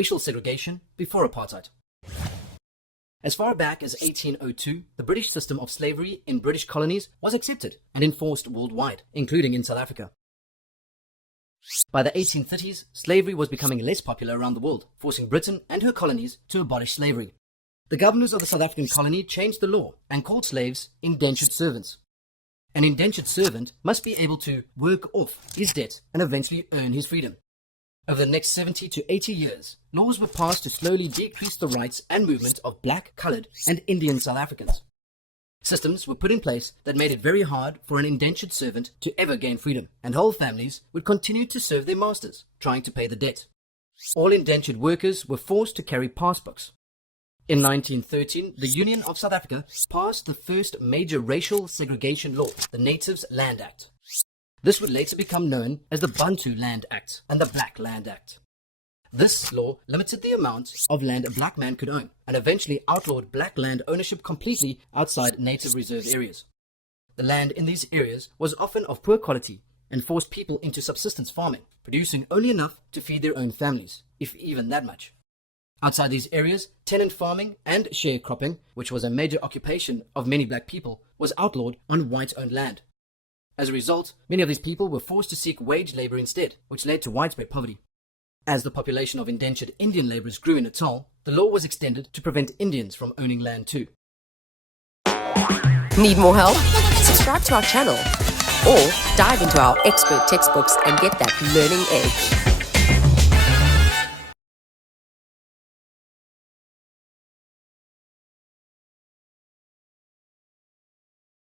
racial segregation before apartheid. As far back as 1802, the British system of slavery in British colonies was accepted and enforced worldwide, including in South Africa. By the 1830s, slavery was becoming less popular around the world, forcing Britain and her colonies to abolish slavery. The governors of the South African colony changed the law and called slaves indentured servants. An indentured servant must be able to work off his debt and eventually earn his freedom. Over the next 70 to 80 years, laws were passed to slowly decrease the rights and movement of black, coloured, and Indian South Africans. Systems were put in place that made it very hard for an indentured servant to ever gain freedom, and whole families would continue to serve their masters, trying to pay the debt. All indentured workers were forced to carry passbooks. In 1913, the Union of South Africa passed the first major racial segregation law, the Natives Land Act. This would later become known as the Bantu Land Act and the Black Land Act. This law limited the amount of land a black man could own and eventually outlawed black land ownership completely outside native reserve areas. The land in these areas was often of poor quality and forced people into subsistence farming, producing only enough to feed their own families, if even that much. Outside these areas, tenant farming and sharecropping, which was a major occupation of many black people, was outlawed on white-owned land. As a result, many of these people were forced to seek wage labor instead, which led to widespread poverty. As the population of indentured Indian laborers grew in Natal, the law was extended to prevent Indians from owning land too. Need more help? Subscribe to our channel or dive into our expert textbooks and get that learning edge.